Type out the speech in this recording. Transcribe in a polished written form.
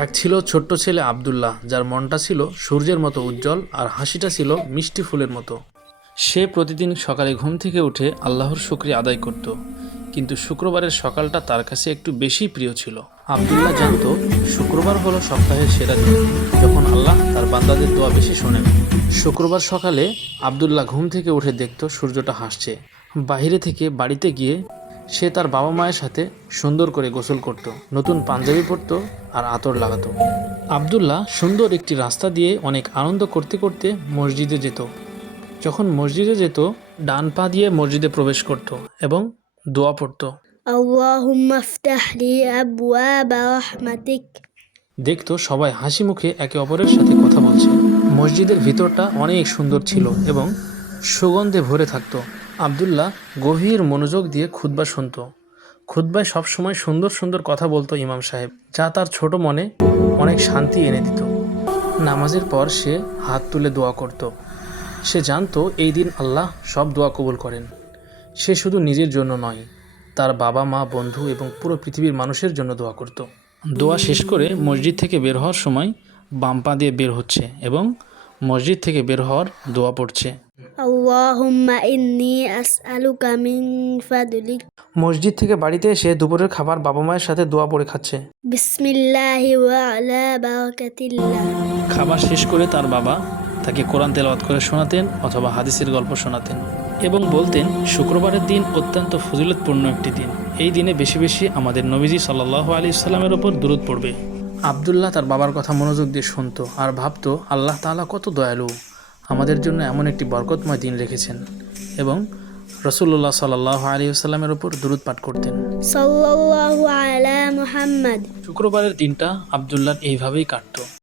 এক ছিল ছোট্ট ছেলে আব্দুল্লাহ, যার মনটা ছিল সূর্যের মতো উজ্জ্বল আর হাসিটা ছিল মিষ্টি ফুলের মতো। সে প্রতিদিন সকালে ঘুম থেকে উঠে আল্লাহর শুকরিয়া আদায় করত, কিন্তু শুক্রবারের সকালটা তার কাছে একটু বেশি প্রিয় ছিল। আব্দুল্লাহ জানতো শুক্রবার হলো সপ্তাহের সেরা দিন, যখন আল্লাহ তার বান্দাদের দোয়া বেশি শোনেন। শুক্রবার সকালে আব্দুল্লাহ ঘুম থেকে উঠে দেখত সূর্যটা হাসছে। বাইরে থেকে বাড়িতে গিয়ে সে তার বাবা মায়ের সাথে সুন্দর করে গোসল করত, নতুন পাঞ্জাবি পরত আর আতর লাগাতো। আব্দুল্লাহ সুন্দর একটি রাস্তা দিয়ে অনেক আনন্দ করতে করতে মসজিদে যেত। যখন মসজিদে যেত, ডান পা দিয়ে মসজিদে প্রবেশ করত এবং দোয়া পড়ত। আল্লাহুম্মা ইফতাহ লি আবওয়াবা রাহমাতিক। দেখতো সবাই হাসি মুখে একে অপরের সাথে কথা বলছে। মসজিদের ভিতরটা অনেক সুন্দর ছিল এবং সুগন্ধে ভরে থাকতো। আব্দুল্লাহ গভীর মনোযোগ দিয়ে খুতবা শুনত। খুতবায় সবসময় সুন্দর সুন্দর কথা বলতো ইমাম সাহেব, যা তার ছোট মনে অনেক শান্তি এনে দিত। নামাজের পর সে হাত তুলে দোয়া করত। সে জানতো এই দিন আল্লাহ সব দোয়া কবুল করেন। সে শুধু নিজের জন্য নয়, তার বাবা মা, বন্ধু এবং পুরো পৃথিবীর মানুষের জন্য দোয়া করত। দোয়া শেষ করে মসজিদ থেকে বের হওয়ার সময় বাম পা দিয়ে বের হচ্ছে এবং মসজিদ থেকে বের হওয়ার দোয়া পড়ছে। আল্লাহুম্মা ইন্নী আসআলুকা মিন ফাদলিক। মসজিদ থেকে বাড়িতে এসে দুপুরের খাবার বাবা মায়ের সাথে দোয়া পড়ে খাচ্ছে। বিসমিল্লাহি ওয়া আলা বারাকাতিল্লাহ। খাবার শেষ করে তার বাবা তাকে কোরআন তেলাওয়াত করে শোনাতেন অথবা হাদিসের গল্প শোনাতেন এবং বলতেন শুক্রবারের দিন অত্যন্ত ফজিলতপূর্ণ একটি দিন। এই দিনে বেশি বেশি আমাদের নবীজি সাল্লাল্লাহু আলাইহি সাল্লামের ওপর দুরূদ পড়বে। আব্দুল্লাহ তার বাবার কথা মনোযোগ দিয়ে শুনতো আর ভাবতো আল্লাহ তাআলা কত দয়ালু, আমাদের জন্য এমন একটি বরকতময় দিন রেখেছেন, এবং রাসূলুল্লাহ সাল্লাল্লাহু আলাইহি ওয়াসাল্লামের ওপর দুরূদ পাঠ করতেন। সাল্লাল্লাহু আলা মুহাম্মদ। শুক্রবারের দিনটা আব্দুল্লাহর এইভাবেই কাটতো।